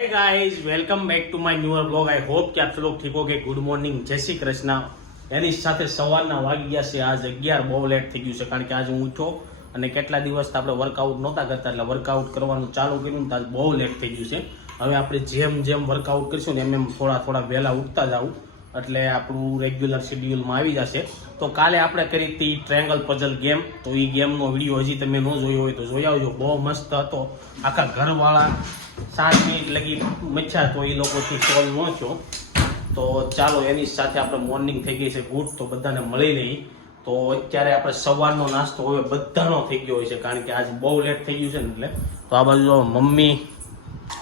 Hey guys, welcome back to my newer vlog. I hope કે આપ લોકો ઠીક હો કે ગુડ મોર્નિંગ, જય શ્રી કૃષ્ણ. એની સાથે સવારના વાગી ગયા છે આજ 11. બહુ લેટ થઈ ગયું છે કારણ કે આજે હું ઉઠ્યો અને કેટલા દિવસ આપણે વર્કઆઉટ નહોતા કરતા એટલે વર્કઆઉટ કરવાનું ચાલુ કર્યું ને આજ બહુ લેટ થઈ ગયું છે. હવે આપણે જેમ વર્કઆઉટ કરીશું ને એમ થોડા વહેલા ઉઠતા જાવું એટલે આપણું રેગ્યુલર શેડ્યુલમાં આવી જશે. તો કાલે આપણે કરી હતી ટ્રાયંગલ પઝલ ગેમ, તો એ ગેમનો વિડીયો હજી તમે ન જોયો હોય તો જોઈ આવજો. બહુ મસ્ત હતો. આખા ઘરવાળા 7 મિનિટ લગી મચ્છા તો એ લોકોથી સોલ્વ ન થયો. તો ચાલો એની સાથે આપણે મોર્નિંગ થઈ ગઈ છે ગુડ, તો બધાને મળી લઈ. તો અત્યારે આપણે સવારનો નાસ્તો હવે બધાનો થઈ ગયો હોય છે કારણ કે આજે બહુ લેટ થઈ ગયું છે ને એટલે. તો આ બાજુ મમ્મી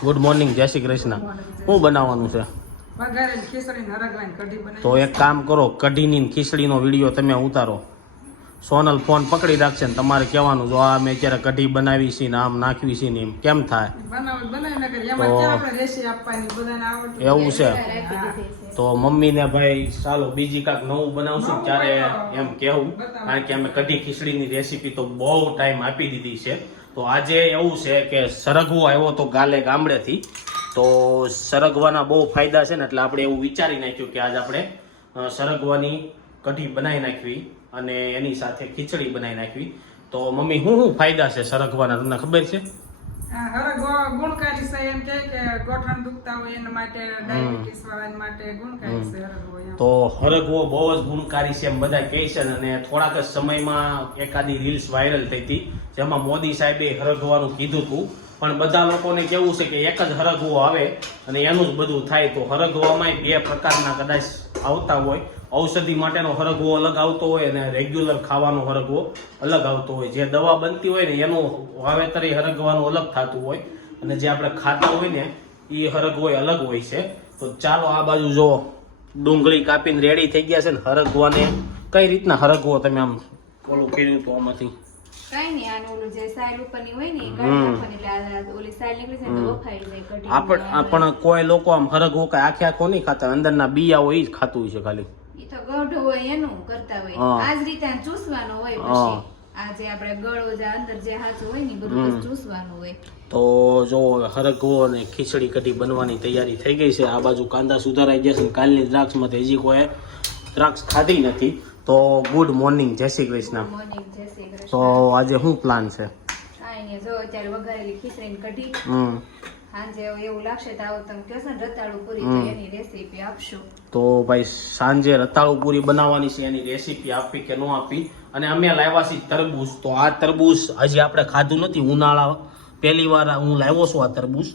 ગુડ મોર્નિંગ, જય શ્રી કૃષ્ણ. શું બનાવવાનું છે? તો એક કામ કરો, કઢીની ખીચડીનો વિડીયો તમે ઉતારો. સોનલ ફોન પકડી રાખશે ને તમારે કહેવાનું જો આ મેં અત્યારે કઢી બનાવી છે ને આમ નાખવી છે ને એમ કેમ થાય. એવું છે તો મમ્મીને ભાઈ ચાલો બીજી કાંઈક નવું બનાવશું ત્યારે એમ કહેવું, કારણ કે અમે કઢી ખીચડીની રેસીપી તો બહુ ટાઈમ આપી દીધી છે. તો આજે એવું છે કે સરગવો આવ્યો તો ગાલે ગામડેથી, તો સરગવાના બહુ ફાયદા છે ને એટલે આપણે એવું વિચારી નાખ્યું કે આજે આપણે સરગવાની કઢી બનાવી નાખવી અને એની સાથે ખીચડી બનાવી નાખવી. તો મમ્મી શું ફાયદા છે સરગવાના તમને ખબર છે? ગુણકારી છે, એમ કે ગોઠણ દુખતા હોય એના માટે, ડાયાબિટીસ વાળા માટે ગુણકારી છે હરગવો. તો હરગવો બહુ જ ગુણકારી છે એમ બધા કહે છે અને થોડાક જ સમયમાં એકાદી રીલ્સ વાયરલ થઈ હતી જેમાં મોદી સાહેબે હરગવાનું કીધું હતું. પણ બધા લોકોને કેવું છે કે એક જ હરગવો આવે અને એનું જ બધું થાય. તો હરગવામાં 2 પ્રકારના કદાચ આવતા હોય. ઔષધિ માટેનો હરગવો અલગ આવતો હોય અને રેગ્યુલર ખાવાનો હરગવો અલગ આવતો હોય. જે દવા બનતી હોય ને એનું વાવેતર હરગવાનું અલગ થતું હોય અને જે આપણે ખાતા હોય ને એ હરગવો અલગ હોય છે. તો ચાલો આ બાજુ જો ડુંગળી કાપીને રેડી થઈ ગયા છે ને હરગવાને કઈ રીતના હરગવો તમે આમ ઓલું કર્યું તો આમાંથી કઈ નહીં, આનું ઓલું જે સાઈલ ઉપરની હોય ને કાઢી નાખવાની એટલે ઓલી સાઈલ નીકળી જાય તો વફાઈ જાય કઢી. પણ કોઈ લોકો આમ હરગવો કઈ આખો નહીં ખાતા, અંદરના બીયા હોય એ જ ખાતું હોય છે ખાલી. ઈ તો ગઢ હોય એનું કરતા હોય. આ જ રીતે ચૂસવાનો હોય. પછી આ જે આપણે ગળો જે અંદર જે હાચું હોય ને બધું ચૂસવાનું હોય. તો જો હરગવો અને ખીચડી કઢી બનવાની તૈયારી થઈ ગઈ છે. આ બાજુ કાંદા સુધારાઈ ગયા છે. કાલની દ્રાક્ષમાં હજી કોઈ દ્રાક્ષ ખાધી નથી. તો ગુડ મોર્નિંગ, જય શ્રી કૃષ્ણ. મોર્નિંગ, જય શ્રી કૃષ્ણ. તો આજે શું પ્લાન છે? કાંઈ નહીં, જો અત્યારે વઘારેલી ખીચડી ને કઢી. સાંજે એવું લાગશે તો આવો તમે કહેશો ને રતાળુ પૂરી, તો એની રેસીપી આપશું. તો ભાઈ સાંજે રતાળુ પૂરી બનાવવાની છે, એની રેસીપી આપી કે ન આપી. અને અમે લાવ્યા છીએ તરબૂચ. તો આ તરબૂચ હજી આપણે ખાધું નથી. ઉનાળા પહેલી વાર હું લાવ્યો છું આ તરબૂચ,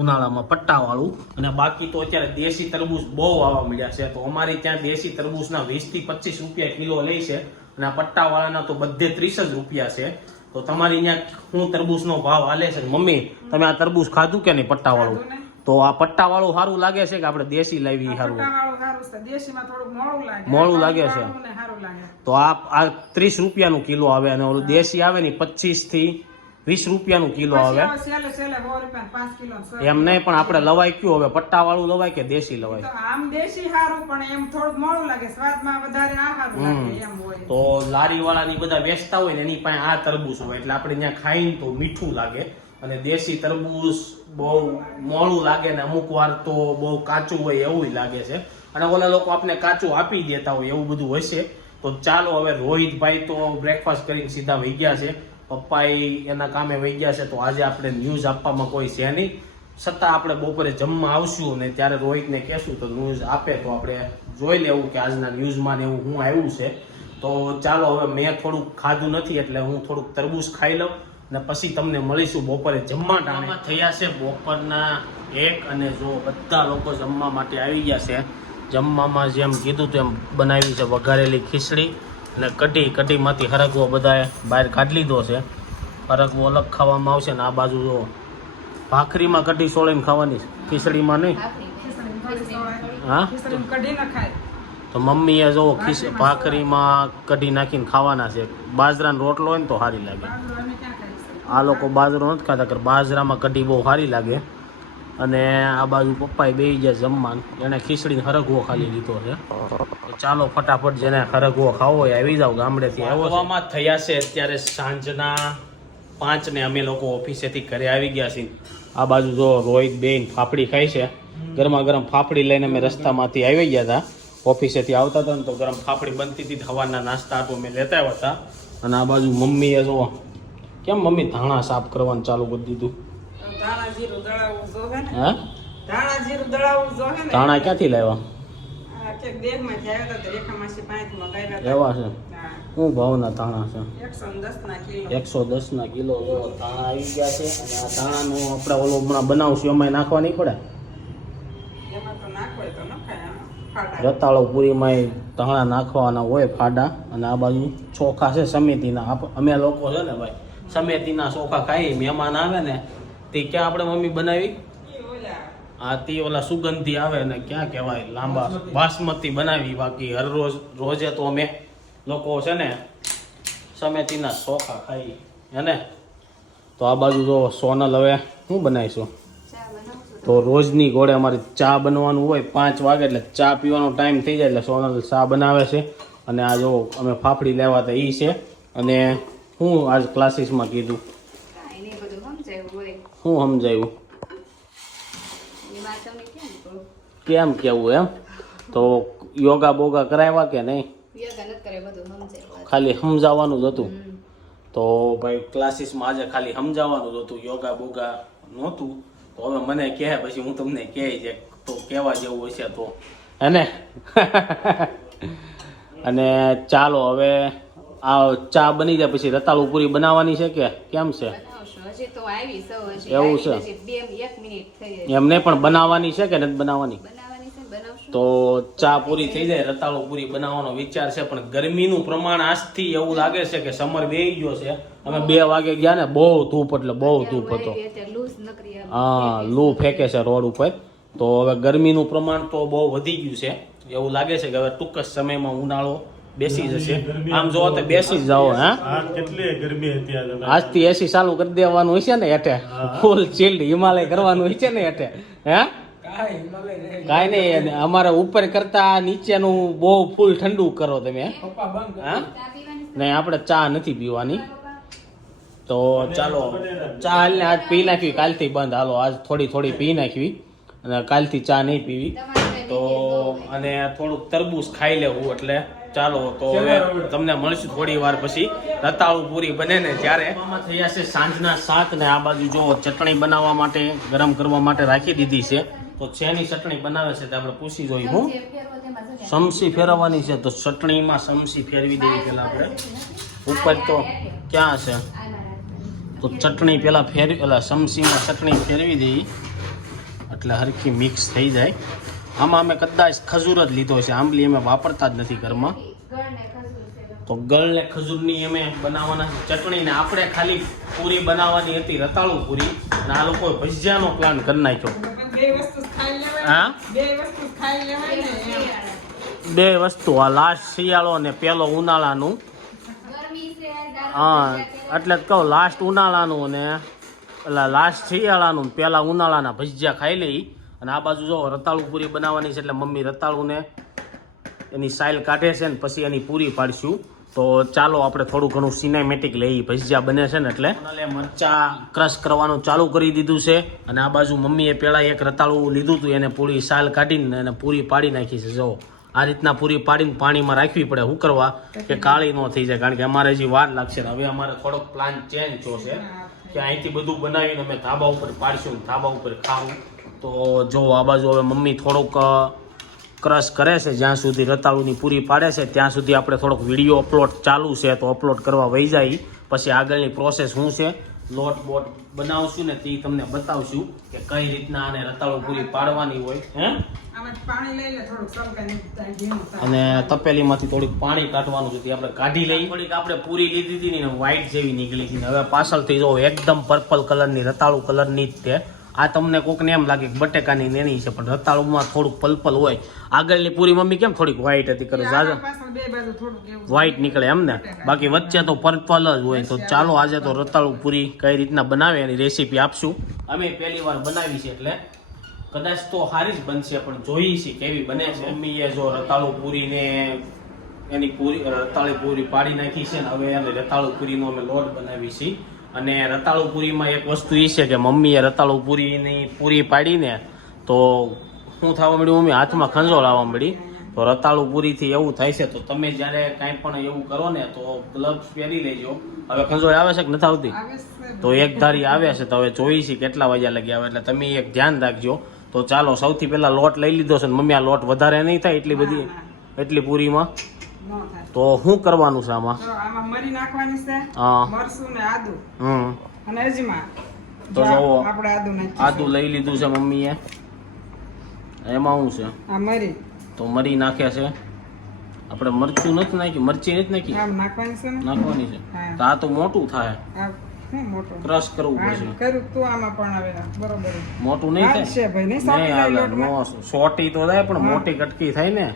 ઉનાળામાં પટ્ટાવાળું. અને બાકી તો અત્યારે દેશી તરબૂચ બહુ આવવા મળ્યા છે. તો અમારી ત્યાં દેશી તરબૂચના 20 થી 25 રૂપિયા કિલો લે છે અને આ પટ્ટાવાળાના તો બધે 30 જ રૂપિયા છે. તો તમારી ત્યાં શું તરબૂચનો ભાવ હાલે છે? મમ્મી તમે આ તરબૂચ ખાધું કે નહીં પટ્ટાવાળું? તો આ પટ્ટાવાળું સારું લાગે છે કે આપણે દેશી લાવી સારું? મોળું લાગે છે. તો આ 30 રૂપિયાનું કિલો આવે અને ઓલું દેશી આવે ને 25 થી 20 રૂપિયાનું કિલો આવે. એમ નહીં, પણ આપણે લવાય કયું હવે, પટ્ટાવાળું લવાય કે દેશી લવાય? આમ દેશી સારું, પણ એમ થોડું મોળું લાગે, સ્વાદમાં વધારે આ સારું લાગે એમ હોય. તો લારી વાળાની બધા વેચતા હોય ને એની પાસે આ તરબૂચ હોય એટલે આપણે ત્યાં ખાઈને તો મીઠું લાગે. અને દેશી તરબૂચ બહુ મોળું લાગે ને અમુક વાર તો બહુ કાચું હોય એવું લાગે છે. અને ઓલા લોકો આપણે કાચું આપી દેતા હોય એવું બધું હશે. તો ચાલો હવે રોહિતભાઈ તો બ્રેકફાસ્ટ કરીને સીધા વહી ગયા છે, પપ્પા એના કામે વહી ગયા છે. તો આજે આપણે ન્યૂઝ આપવામાં કોઈ છે નહીં, છતાં આપણે બપોરે જમવા આવશું ને ત્યારે રોહિતને કહેશું તો ન્યૂઝ આપે તો આપણે જોઈ લેવું કે આજના ન્યૂઝમાં ને એવું શું આવ્યું છે. તો ચાલો હવે મેં થોડુંક ખાધું નથી એટલે હું થોડુંક તરબૂચ ખાઈ લઉં ને પછી તમને મળીશું બપોરે જમવા ટાણે. થયા છે બપોરના 1 અને જો બધા લોકો જમવા માટે આવી ગયા છે. જમવામાં જેમ કીધું તેમ બનાવી છે વઘારેલી ખીચડી અને કઢીમાંથી હરગવો બધાએ બહાર કાઢી લીધો છે. હરગવો અલગ ખાવામાં આવશે ને આ બાજુ જો ભાખરીમાં કઢી સોળીને ખાવાની, ખીચડીમાં નહીં. હા, તો મમ્મીએ જો ભાખરીમાં કઢી નાખીને ખાવાના છે. બાજરાનો રોટલો હોય ને તો સારી લાગે. આ લોકો બાજરો નથી ખાતા કે બાજરામાં કઢી બહુ સારી લાગે. અને આ બાજુ પપ્પાએ બેસી ગયા જમવાનું, એને ખીચડીને હરગવો ખાલી લીધો છે. ચાલો ફટાફટ જેને હરગવો ખાવો હોય આવી જાવ, ગામડેથી આવવામાં થયા છે અત્યારે સાંજના 5 ને અમે લોકો ઓફિસેથી ઘરે આવી ગયા છીએ. આ બાજુ જો રોહિત બેન ફાફડી ખાય છે. ગરમા ગરમ ફાફડી લઈને અમે રસ્તામાંથી આવી ગયા હતા. ઓફિસેથી આવતા હતા ને તો ગરમ ફાફડી બનતી હતી. સવારના નાસ્તા આટલું અમે લેતા આવ્યા હતા. અને આ બાજુ મમ્મીએ જો કેમ મમ્મી ધાણા સાફ કરવાનું ચાલુ કરી દીધું. ધાણા જીરું દળાવવું જોવે ને. હા ધાણા જીરું દળાવવું જોવે ને. ધાણા ક્યાંથી લાવ્યા? આ કે દેહમાંથી આવ્યા હતા તો રેખા માસી પાસેથી મંગાવ્યા હતા. એવા છે? હા. શું ભાવના ધાણા છે? 110 ના કિલો. 110 ના કિલો જો ધાણા આવી ગયા છે. અને આ ધાણાનું આપણે ઓલો હમણાં બનાવશું એમાં નાખવા નહીં પડે? એમાં તો નાખવાય તો નખાય ફાડા. રતાળો પૂરીમાં ધાણા નાખવાના હોય ફાડા. અને આ બાજુ ચોખા છે સમિતિના. અમે લોકો છે ને ભાઈ સમિતિના ચોખા ખાઈ. મહેમાન આવે ને તે ક્યાં આપણે મમ્મી બનાવી? ઈ ઓલા આ તે ઓલા સુગંધી આવે ને ક્યાં કહેવાય લાંબા બાસમતી બનાવી. બાકી હર રોજે તો અમે લોકો છે ને સમિતિના ચોખા ખાઈ હે ને. તો આ બાજુ જો સોનલ હવે શું બનાવીશું? ચા બનાવશું. તો રોજની ઘોડે અમારે ચા બનવાનું હોય 5 વાગે એટલે ચા પીવાનો ટાઈમ થઈ જાય એટલે સોનલ ચા બનાવે છે. અને આ જો અમે ફાફડી લેવા હતા એ છે. અને હું આજ ક્લાસીસમાં કીધું કાંઈ નહીં, બધું સમજાયું હોય. શું સમજાયું? એમાં તમને કેમ કહું? કેમ કેવું એમ? તો યોગા બોગા કરાવ્યા કે નહીં? યોગા નથી કરે, બધું સમજાયું. ખાલી સમજાવવાનું જ હતું. હમ. તો ભાઈ ક્લાસીસમાં આજે ખાલી સમજાવવાનું જ હતું, યોગા બોગા નહોતું. તો હવે મને કહે પછી હું તમને કહે છે તો કહેવા જેવું હશે તો હે ને. અને ચાલો હવે આ ચા બની જાય પછી રતાળુ પૂરી બનાવવાની છે કે કેમ છે? બનાવશું. હજી તો આવી સૌ હજી એવું આવી છે? હજી 1 મિનિટ થઈ જાય. એમને પણ બનાવવાની છે કે નથી બનાવવાની? બનાવવાની છે, બનાવશું. તો ચા પૂરી થઈ જાય રતાળુ પૂરી બનાવવાનો વિચાર છે. પણ ગરમીનું પ્રમાણ આજથી એવું લાગે છે કે સમર બેહી ગયો છે. અમે 2 વાગે ગયા ને બહુ ધૂપ એટલે બહુ ધૂપ હતો. અત્યારે લૂઝ નકરી આમ. હા લૂ ફેંકે છે રોડ ઉપર. તો હવે ગરમીનું પ્રમાણ તો બહુ વધી ગયું છે. એવું લાગે છે કે હવે ટૂંક જ સમયમાં ઉનાળો બેસી જશે. આમ જો તો બેસી જ જાઓ. હા કેટલી ગરમી હતી આજે. આજથી એસી ચાલુ કરી દેવાનું હોય છે ને હેઠે. ફૂલ ચીલ્ડ હિમાલય કરવાનું હોય છે ને હેઠે. હે કાંઈ નહીં અમારે ઉપર કરતા નીચેનું બહુ ફૂલ ઠંડુ કરો તમે. હા ચા પીવાની છે? નહીં આપણે ચા નથી પીવાની. તો ચાલો ચા હાલને આજ પી નાખવી, કાલથી બંધ. હાલો આજ થોડી થોડી પી નાખવી અને કાલથી ચા નહીં પીવી. તો અને થોડુંક તરબૂચ ખાઈ લેવું. એટલે ચાલો તો હવે તમને મળશું થોડી વાર પછી. રતાળુ પૂરી બને ને ત્યારે. થયા છે સાંજના 7 ને આ બાજુ જો ચટણી બનાવવા માટે ગરમ કરવા માટે રાખી દીધી છે. તો શેની ચટણી બનાવે છે તે આપણે પૂછી જોઈ. હું જે ફેરવો તેમાં જો ને. સમસી ફેરવવાની છે તો ચટણીમાં સમસી ફેરવી દેવી પેલા આપણે. ઉપર તો ક્યાં છે? આના રાખવાની. તો ચટણી પેલા ફેરવી એટલે સમસીમાં ચટણી ફેરવી દઈએ એટલે હરખી મિક્સ થઈ જાય. આમાં અમે કદાચ ખજૂર જ લીધો છે. આંબલી અમે વાપરતા જ નથી ઘરમાં. ગળ ને ખજૂર છે. તો ગળ ને ખજૂરની અમે બનાવવાના ચટણીને આપણે ખાલી પૂરી બનાવવાની હતી રતાળુ પૂરી. અને આ લોકોએ ભજીયાનો પ્લાન કરી નાખ્યો. પણ બે વસ્તુ ખાઈ લેવાય. હા? બે વસ્તુ ખાઈ લેવાય ને એમ. બે વસ્તુ આ લાસ્ટ શિયાળો ને પેલો ઉનાળાનું. ગરમી છે, દારૂ હા છે, એટલે જ કહું લાસ્ટ ઉનાળાનું અને એટલે લાસ્ટ શિયાળાનું પેલા ઉનાળાના ભજીયા ખાઈ લઈ. અને આ બાજુ જો રતાળુ પૂરી બનાવવાની છે એટલે મમ્મી રતાળુને એની સાઈલ કાઢે છે ને પછી એની પૂરી પાડશું. તો ચાલો આપણે થોડું ઘણું સિનેમેટિક લઈ. ભજીયા બને છે ને એટલે મરચા ક્રશ કરવાનું ચાલુ કરી દીધું છે. અને આ બાજુ મમ્મીએ પેલા એક રતાળું લીધું હતું એને પૂરી સાલ કાઢીને એને પૂરી પાડી નાખી છે. જો આ રીતના પૂરી પાડીને પાણીમાં રાખવી પડે. શું કરવા કે કાળી ન થઈ જાય, કારણ કે અમારે હજી વાર લાગશે. હવે અમારે થોડોક પ્લાન ચેન્જ થયો છે કે અહીંથી બધું બનાવીને અમે ધાબા ઉપર પાડીશું, ધાબા ઉપર ખાવું. તો જો આ બાજુ હવે મમ્મી થોડુંક ક્રશ કરે છે. જ્યાં સુધી રતાળુની પૂરી પાડે છે ત્યાં સુધી આપણે થોડોક વિડીયો અપલોડ ચાલુ છે તો અપલોડ કરવા વહી જાય. પછી આગળની પ્રોસેસ શું છે, લોટ બોટ બનાવશું ને તે તમને બતાવશું કે કઈ રીતના આને રતાળુ પૂરી પાડવાની હોય. હે આમાં પાણી લઈ લે થોડુંક સળગાઈને ઘીનું થાય. અને તપેલીમાંથી થોડીક પાણી કાઢવાનું છે તે આપણે કાઢી લઈ. થોડીક આપણે પૂરી લીધી હતી ને વ્હાઈટ જેવી નીકળી હતી. હવે પાછળથી જો એકદમ પર્પલ કલરની રતાળુ કલરની જ તે. આ તમને કોકને એમ લાગે કે બટેકાની નેની છે પણ રતાળુમાં થોડુંક પલપલ હોય. આગળની પૂરી મમ્મી કેમ થોડીક વ્હાઈટ હતી કરે આમાં પાછળ બે બાજુ થોડુંક એવું વ્હાઈટ નીકળે એમ ને, બાકી વચ્ચે તો પર્પલ જ હોય. તો ચાલો આજે તો રતાળુ પૂરી કઈ રીતના બનાવે એની રેસીપી આપશું. અમે પહેલી વાર બનાવી છે એટલે કદાચ તો સારી જ બનશે પણ જોઈએ છીએ કેવી બને છે. મમ્મીએ જો રતાળુ પૂરીને એની પૂરી રતાળી પૂરી પાડી નાખી છે ને હવે એને રતાળુ પૂરીનો અમે લોટ બનાવી છીએ. અને રતાળુ પૂરીમાં એક વસ્તુ એ છે કે મમ્મીએ રતાળુ પૂરીની પૂરી પાડીને તો શું થવા મળ્યું, મમ્મી હાથમાં ખંજોળ આવવા મળી. તો રતાળુ પૂરીથી એવું થાય છે. તો તમે જ્યારે કાંઈ પણ એવું કરો ને તો ગ્લવ્સ પહેરી લેજો. હવે ખંજોળ આવે છે કે નથી આવતી? આવે છે તો એક ધારી આવે છે. તો હવે જોઈશી કેટલા વાગ્યા લગી આવે, એટલે તમે એક ધ્યાન રાખજો. તો ચાલો સૌથી પહેલા લોટ લઈ લીધો છે. મમ્મી આ લોટ વધારે નહીં થાય એટલી બધી એટલી પૂરીમાં? ન થાય. તો શું કરવાનું છે આમાં? તો આમાં મરી નાખવાની છે, હા. મરચું ને આદુ હમ અને અજમા. તો જુઓ, આપણે આદુ નાખીશું. આદુ લઈ લીધું છે મમ્મીએ. એમાં શું છે? આ મરી તો મરી નાખે છે. આપણે મરચું નથી નાખ્યું, મરચી નથી નાખી, આમ નાખવાની છે ને. નાખવાની છે. હા. તો આ તો મોટું થાય, આ શું મોટું ક્રશ કરવું હા, પડશે. કર્યું તું આમાં પણ હવે બરોબર મોટું નહીં થાય. હાલશે ભાઈ, નહીં નહીં સોટી જાય હાલે. લોટમાં. સોટી તો થાય પણ મોટી કટકી થાય ને.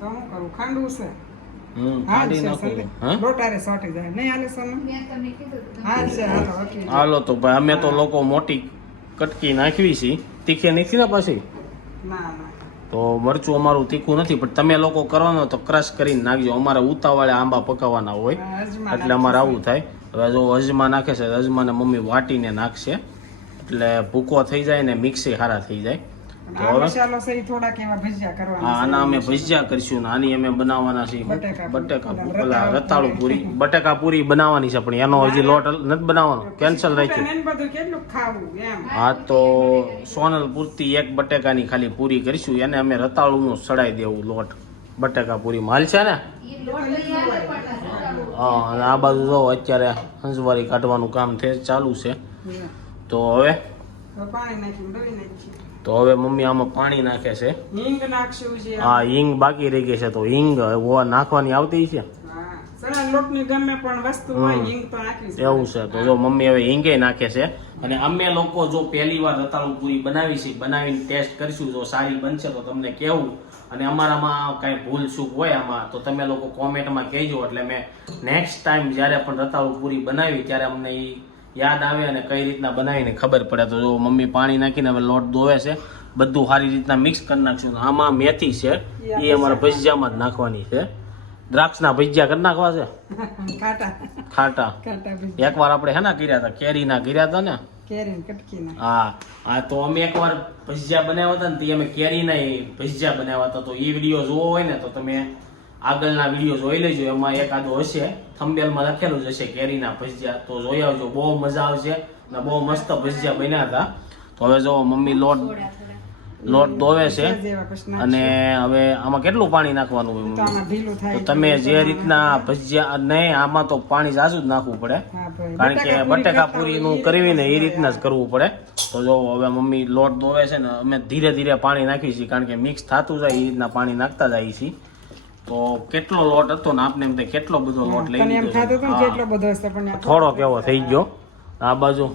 તો હું કરું, ખાંડવું છે. કાઢી હાલશે નાખો. સંદીપ. હા લોટારે સોટી જાય નહીં હાલે સોનું. મેં તમને કીધું હતું. હાલશે હાલો ઓકે. હાલો તો ભાઈ, અમે તો લોકો મોટી કટકી નાખવી છે. તીખી નથી ને પાછી? ના ના તો મરચું અમારું તીખું નથી, પણ તમે લોકો કરો ને તો ક્રશ કરીને નાખજો. અમારે ઉતાવળે આંબા પકાવવાના હોય આ અજમા એટલે અમારે આવું થાય. હવે જો અજમા નાખે છે, અજમાને મમ્મી વાટીને નાખશે એટલે ભૂકો થઈ જાય ને મિક્સી સારા થઈ જાય. તો આ હવે મસાલો છે ઈ થોડાક એવા ભજીયા કરવાના છે. આના અમે ભજીયા કરીશું ને આની અમે બનાવવાના છીએ બટેકા ઓલા રતાળુ પૂરી. બટેકા પૂરી બનાવવાની છે પણ એનો હજી લોટ નથી બનાવવાનો, કેન્સલ રાખ્યું. એને બધું કેટલું ખાવું એમ. હા તો સોનલ પૂરતી એક બટેકાની ખાલી પૂરી કરીશું. એને અમે રતાળુનું સડાઈ દેવું લોટ બટેકા પૂરી માલ છે ને. ઈ લોટ લઈ આવે પણ હા, અને આ બાજુ જો અત્યારે હંસવારી કાઢવાનું કામ ચાલુ છે. તો હવે તો પાણી નાખીને ડોઈ નાખીએ. તો હવે મમ્મી આમાં પાણી નાખે છે. હિંગ નાખશું છે. હા, હિંગ બાકી રહી ગઈ છે. તો હિંગ નાખવાની આવતી છે. હા, ચણા લોટની ગમે પણ વસ્તુ હોય હિંગ તો નાખી છે. એવું છે. તો જો મમ્મી હવે હિંગે નાખે છે. અને અમે લોકો જો પહેલી વાર રતાળુ પૂરી બનાવી છે, બનાવીને ટેસ્ટ કરીશું. જો સારી બનશે તો તમને કહેવું. અને અમારામાં કાંઈ ભૂલ ચૂક હોય આમાં તો તમે લોકો કોમેન્ટમાં કહેજો. એટલે મેં નેક્સ્ટ ટાઈમ જ્યારે પણ રતાળુ પૂરી બનાવી ત્યારે અમને એ યાદ આવે અને કઈ રીતના બનાવીને ખબર પડે. તો જો મમ્મી પાણી નાખીને હવે લોટ દોવે છે. બધું સારી રીતના મિક્સ કરી નાખશું. આમાં મેથી છે, એ અમારા ભજીયામાં જ નાખવાની છે. દ્રાક્ષના ભજીયા કરી નાખવા છે, ખાટા ખાટા. ખાટા ભજીયા. એકવાર આપણે હેના કર્યા હતા, કેરીના કર્યા હતા ને. કેરીને કટકી નાખ. હા તો અમે એકવાર ભજીયા બનાવ્યા હતા ને તે અમે કેરીના ભજીયા બનાવ્યા હતા. તો એ વિડીયો જોવો હોય ને તો તમે આગળના વિડીયો જોઈ લેજો. એમાં એકાદો હશે, થંબનેલમાં લખેલું જ હશે કેરીના ભજીયા. તો જોઈ આવજો, બહુ મજા આવશે અને બહુ મસ્ત ભજીયા બન્યા હતા. તો હવે જો મમ્મી લોટ દોવે છે. જેવા પછી અને હવે આમાં કેટલું પાણી નાખવાનું હોય તો મમ્મી? આમાં ઢીલું થાય. તો તમે જે રીતના ભજીયા નહીં, આમાં તો પાણી ઝાઝું જ નાખવું પડે. હા ભાઈ, કારણ કે બટેકા પૂરીનું કરવી ને એ રીતના જ કરવું પડે. તો જો હવે મમ્મી લોટ દોવે છે ને અમે ધીરે ધીરે પાણી નાખીએ છીએ, કારણ કે મિક્સ થતું જાય એ રીતના પાણી નાખતા જાય છીએ. તો કેટલો લોટ હતો ને આપને એમ થાય કેટલો બધો લોટ લઈ તને એમ લીધો થતું હતું ને છે. કેટલો બધો હશે પણ આ થોડો કેવો થઈ ગયો. આ બાજુ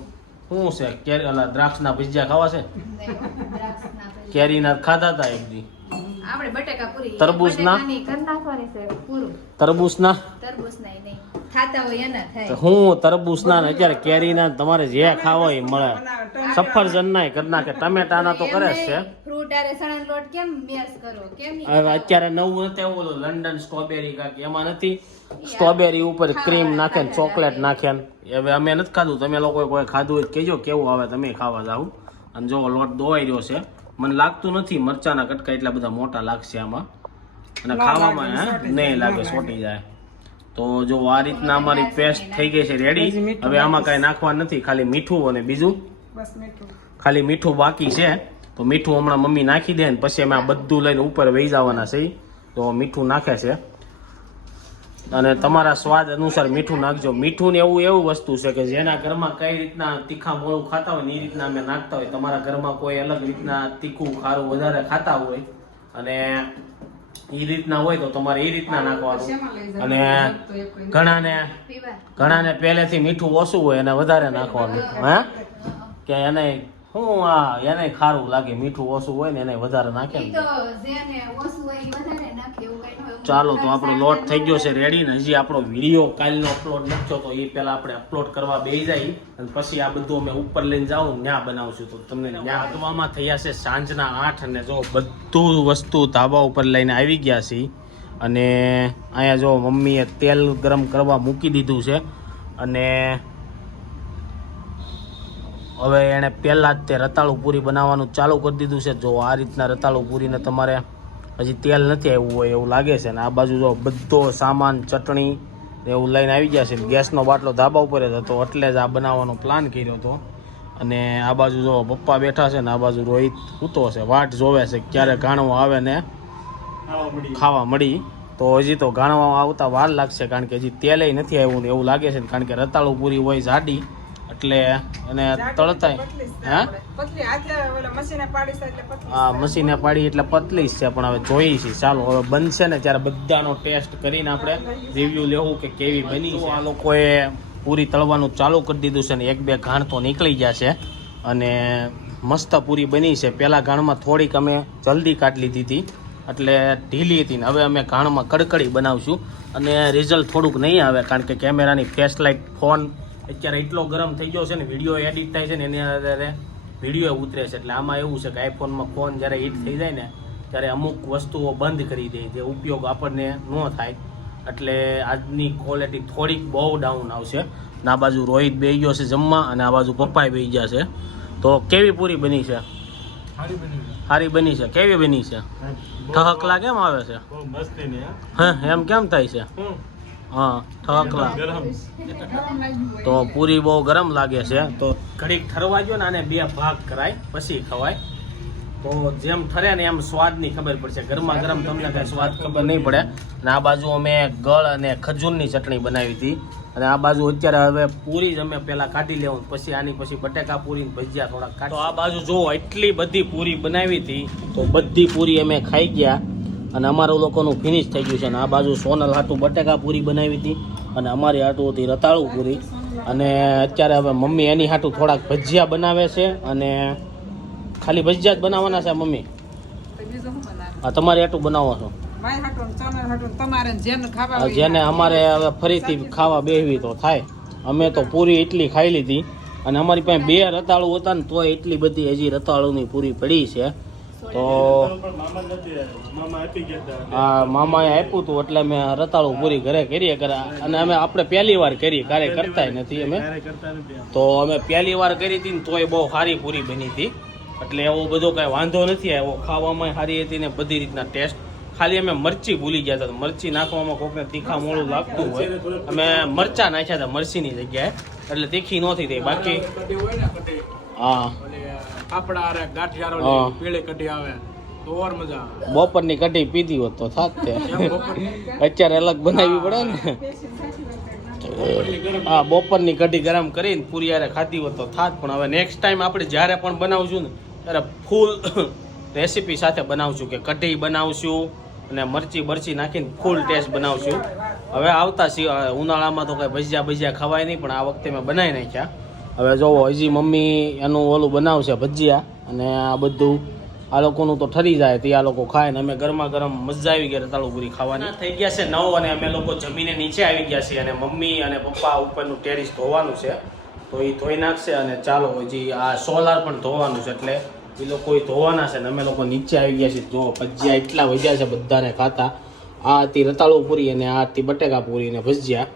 શું છે, કેરી ઓલા દ્રાક્ષના ભજીયા ખાવા છે? દ્રાક્ષના ભજીયા. કેરીના ખાધા હતા એક દી. આપણે બટેકા પૂરી તરબૂચના? બટેકાની કરી નાખવાની છે પૂરું. તરબૂચના તરબૂચના નહીં ખાતા હોય એના તો થાય. હું તરબૂચના ને અત્યારે કેરીના તમારે જે ખાવા હોય એ મળે. સફરજનના કરી નાખે, ટમેટાના તો કરે જ છે. ફ્રૂટ આરે સણાનો લોટ કેમ મેસ કરો કેમ ઈ? હવે અત્યારે નવું નથી એવું ઓલું લંડન સ્ટ્રોબેરી કાંઈક એમાં નથી, સ્ટ્રોબેરી ઉપર ક્રીમ નાખે ને ચોકલેટ નાખે ને. હવે અમે નથી ખાધું, તમે લોકો કોઈ ખાધું હોય તો કહેજો કેવું આવે, તમે ખાવા જાવ. અને જો લોટ દોવાઈ રહ્યો છે, મને લાગતું નથી મરચાના કટકા એટલા બધા મોટા લાગશે આમાં, અને ખાવામાં નહીં લાગે, સોટી જાય. તો જો આ રીતના અમારી પેસ્ટ થઈ ગઈ છે રેડી. હવે આમાં કાંઈ નાખવા નથી, ખાલી મીઠું અને બીજું બસ મીઠું. ખાલી મીઠું બાકી છે. તો મીઠું હમણાં મમ્મી નાખી દે ને પછી અમે આ બધું લઈને ઉપર વહી જવાના છે. તો મીઠું નાખે છે અને તમારા સ્વાદ અનુસાર મીઠું નાખજો. મીઠું ને એવું વસ્તુ છે કે જેના ઘરમાં કઈ રીતના તીખા મોળું ખાતા હોય ને એ રીતના અમે નાખતા હોય. તમારા ઘરમાં કોઈ અલગ રીતના તીખું ખારું વધારે ખાતા હોય અને એ રીતના હોય તો તમારે એ રીતના નાખવાનું. અને ઘણાને પહેલેથી મીઠું ઓછું હોય અને વધારે નાખવાનું. હા, કે એને એને ખારું લાગે, મીઠું ઓછું હોય ને એને વધારે નાખે ઈ ને. તો જેને ઓછું હોય ઈ વધારે નાખે એવું કઈ ન હોય. ચાલો તો આપણો લોટ થઈ ગયો છે રેડી. ને હજી આપણો વિડીયો કાલનો અપલોડ નથી થયો, તો એ પહેલા આપણે અપલોડ કરવા બેસી જાય અને પછી આ બધું અમે ઉપર લઈને જાઉં ત્યાં બનાવશું. તો તમને ત્યાં આગવામાં થયા છે સાંજના 8 અને જો બધું વસ્તુ ધાબા ઉપર લઈને આવી ગયા છે. અને અહીંયા જો મમ્મીએ તેલ ગરમ કરવા મૂકી દીધું છે. અને હવે એણે પહેલાં જ તે રતાળું પૂરી બનાવવાનું ચાલુ કરી દીધું છે. જો આ રીતના રતાળું પૂરીને તમારે હજી તેલ નથી આવ્યું હોય એવું લાગે છે. ને આ બાજુ જો બધો સામાન ચટણી એવું લઈને આવી ગયા છે. ગેસનો બાટલો ધાબા ઉપર જ હતો એટલે જ આ બનાવવાનો પ્લાન કર્યો હતો. અને આ બાજુ જો પપ્પા બેઠા છે ને આ બાજુ રોહિત સૂતો છે, વાટ જોવે છે ક્યારે ઘાણવા આવે ને ખાવા મળી. તો હજી તો ઘાણવા આવતા વાર લાગશે કારણ કે હજી તેલે નથી આવ્યું ને એવું લાગે છે. કારણ કે રતાળું પૂરી હોય જાડી એટલે એને તળતાય પતલી હાથે ઓલા મશીને પાડી છે એટલે પતલી. હા, મશીને પાડી એટલે પતલી જ છે. પણ હવે જોઈએ છીએ, ચાલો હવે બનશે ને ત્યારે બધાનો ટેસ્ટ કરીને આપણે રિવ્યૂ લેવું કે કેવી બની છે. આ લોકોએ પૂરી તળવાનું ચાલુ કરી દીધું છે ને એક બે ઘાણ તો નીકળી ગયા છે અને મસ્ત પૂરી બની છે. પહેલાં ઘાણમાં થોડીક અમે જલ્દી કાઢી લીધી હતી એટલે ઢીલી હતી ને હવે અમે ઘાણમાં કડકડી બનાવશું અને રિઝલ્ટ થોડુંક નહીં આવે કારણ કે કેમેરાની ફ્લેશ લાઇટ ફોન અત્યારે એટલો ગરમ થઈ ગયો છે ને, વિડીયો એડિટ થાય છે ને એની આધારે વિડીયો ઉતરે છે. એટલે આમાં એવું છે કે આઈફોનમાં ફોન જ્યારે હીટ થઈ જાય ને ત્યારે અમુક વસ્તુઓ બંધ કરી દે જે ઉપયોગ આપણને ન થાય. એટલે આજની ક્વોલિટી થોડીક બહુ ડાઉન આવશે. અને આ બાજુ રોહિત બેસી ગયો છે જમવા અને આ બાજુ પપ્પાએ બેસી ગયા છે. તો કેવી પૂરી બની છે? સારી બની છે. કેવી બની છે? ઠહકલા કેમ આવે છે? હા, એમ કેમ થાય છે? હા, ઠહકલા. તો પૂરી બહુ ગરમ લાગે છે તો ઘડીક ઠરવા ગયો ને આને બે ભાગ કરાય પછી ખવાય. તો જેમ ઠરે ને એમ સ્વાદની ખબર પડશે. ગરમા ગરમ તમને કાંઈ સ્વાદ ખબર નહીં પડે. અને આ બાજુ અમે ગળ અને ખજૂરની ચટણી બનાવી હતી અને આ બાજુ અત્યારે હવે પૂરી જ અમે પહેલાં કાઢી લેવું પછી આની પછી બટેકા પૂરી ભજીયા થોડાક કાઢી. તો આ બાજુ જુઓ એટલી બધી પૂરી બનાવી હતી તો બધી પૂરી અમે ખાઈ ગયા અને અમારું લોકોનું ફિનિશ થઈ ગયું છે. અને આ બાજુ સોનલ હાટું બટેકા પૂરી બનાવી હતી અને અમારી હાટું હતી રતાળું પૂરી. અને અત્યારે હવે મમ્મી એની હાટું થોડાક ભજીયા બનાવે છે અને ખાલી ભજીયા જ બનાવવાના છે મમ્મી? બીજું શું બનાવે? હા, તમારે હાટું બનાવો છો? માય હાટું ચણા હાટું તમારે જેને ખાવા હોય જેને અમારે હવે ફરીથી ખાવા બેહવી તો થાય. અમે તો પૂરી એટલી ખાઈ લીધી અને અમારી પાસે બે રતાળું હતા ને તોય એટલી બધી હજી રતાળુની પૂરી પડી છે. તો હા, મામાએ આપ્યું હતું એટલે અમે રતાળું પૂરી ઘરે કરીએ અને અમે આપણે પહેલી વાર કરી, ક્યારે કરતા નથી અમે. તો અમે પહેલી વાર કરી હતી ને તોય બહુ સારી પૂરી બની હતી એટલે એવો બધો કાંઈ વાંધો નથી આવ્યો. ખાવામાં સારી હતી ને બધી રીતના ટેસ્ટ. ખાલી અમે મરચી ભૂલી ગયા હતા. મરચી નાખવામાં કોકને તીખા મોડું લાગતું હોય અમે મરચા નાખ્યા હતા મરચીની જગ્યાએ એટલે તીખી નહોતી થઈ. બાકી હા, બપોરની કઢી પીધી હોત તો થાત તે. અત્યારે અલગ બનાવવી પડે ને. હા, બપોરની કઢી ગરમ કરીને પૂરી યારે ખાધી હોત તો થાત. પણ હવે નેક્સ્ટ ટાઈમ આપણે જ્યારે પણ બનાવશું ને ત્યારે ફૂલ રેસીપી સાથે બનાવશું કે કઢી બનાવશું અને મરચી બરચી નાખીને ફૂલ ટેસ્ટ બનાવશું. હવે આવતા ઉનાળામાં તો કંઈ ભજીયા ખવાય નહીં પણ આ વખતે મેં બનાવી નાખ્યા. હવે જોવો હજી મમ્મી એનું ઓલું બનાવશે ભજીયા અને આ બધું આ લોકોનું તો ઠરી જાય તે આ લોકો ખાય ને અમે ગરમા ગરમ મજા આવી ગયા રતાળું પૂરી ખાવાની. થઈ ગયા છે 9 અને અમે લોકો જમીને નીચે આવી ગયા છીએ અને મમ્મી અને પપ્પા ઉપરનું ટેરિસ ધોવાનું છે તો એ ધોઈ નાખશે. અને ચાલો હજી આ સોલાર પણ ધોવાનું છે એટલે એ લોકો ધોવાના છે ને અમે લોકો નીચે આવી ગયા છીએ. જો ભજીયા એટલા વધ્યા છે બધાને ખાતા. આ હતી રતાળું પૂરી અને આ હતી બટેકા પૂરી અને ભજીયા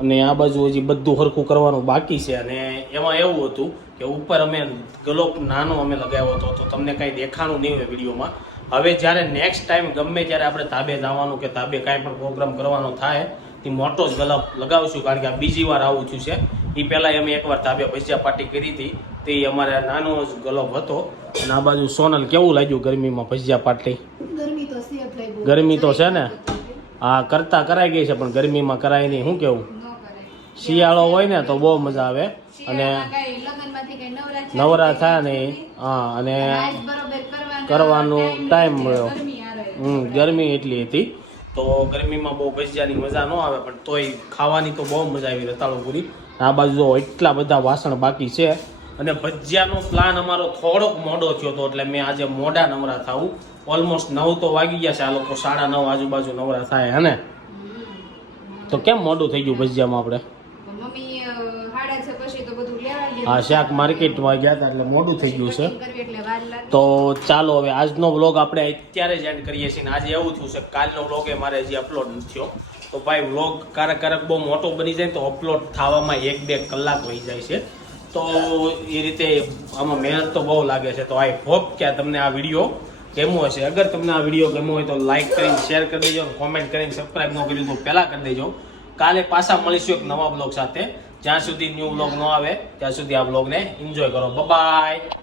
અને આ બાજુ હજી બધું હરખું કરવાનું બાકી છે. અને એમાં એવું હતું કે ઉપર અમે ગલોપ નાનો અમે લગાવ્યો હતો તો તમને કાંઈ દેખાણું નહીં હોય વિડીયોમાં. હવે જ્યારે નેક્સ્ટ ટાઈમ ગમે ત્યારે આપણે ધાબે જવાનું કે ધાબે કાંઈ પણ પ્રોગ્રામ કરવાનો થાય તે મોટો જ ગલપ લગાવશું કારણ કે આ બીજી વાર આવું થયું છે. એ પહેલાં અમે એકવાર ધાબે ભજીયા પાર્ટી કરી હતી તે અમારે નાનો જ ગલપ હતો. અને આ બાજુ સોનલ કેવું લાગ્યું ગરમીમાં ભજીયા પાર્ટી? ગરમી તો છે ને. હા, કરતા કરાઈ ગઈ છે પણ ગરમીમાં કરાય નહીં. શું કેવું? શિયાળો હોય ને તો બહુ મજા આવે અને નવરા થાય ને. હા, અને કરવાનો ટાઈમ મળ્યો. ગરમી એટલી હતી તો ગરમીમાં બહુ ભજીયાની મજા ન આવે પણ તોય ખાવાની તો બહુ મજા આવી રતાળું પૂરી. આ બાજુ જો એટલા બધા વાસણ બાકી છે અને ભજીયાનો પ્લાન અમારો થોડોક મોડો થયો હતો એટલે મેં આજે મોડા નવરા થાવું. ઓલમોસ્ટ 9 તો વાગી ગયા છે. આ લોકો 9:30 આજુબાજુ નવરા થાય હે ને. તો કેમ મોડું થઈ ગયું ભજીયામાં આપણે? હા, શાક માર્કેટમાં ગયા હતા એટલે મોડું થઈ ગયું છે. તો ચાલો હવે આજનો વ્લોગ આપણે અત્યારે જ એન્ડ કરીએ છીએ. આજે એવું થયું છે કાલનો વ્લોગ એ મારે હજી અપલોડ નથી થયો તો ભાઈ વ્લોગ ક્યારેક બહુ મોટો બની જાય તો અપલોડ થવામાં 1-2 કલાક વહી જાય છે. તો એ રીતે આમાં મહેનત તો બહુ લાગે છે. તો આઈ હોપ કે તમને આ વિડીયો ગમ્યો હશે. અગર તમને આ વિડીયો ગમ્યો હોય તો લાઈક કરીને શેર કરી દેજો, કોમેન્ટ કરીને સબસ્ક્રાઈબ ન કર્યું તો પહેલાં કરી દેજો. કાલે પાછા મળીશું એક નવા બ્લોગ સાથે. જ્યાં સુધી ન્યૂ બ્લોગ ન આવે ત્યાં સુધી આ બ્લોગને એન્જોય કરો. બાય.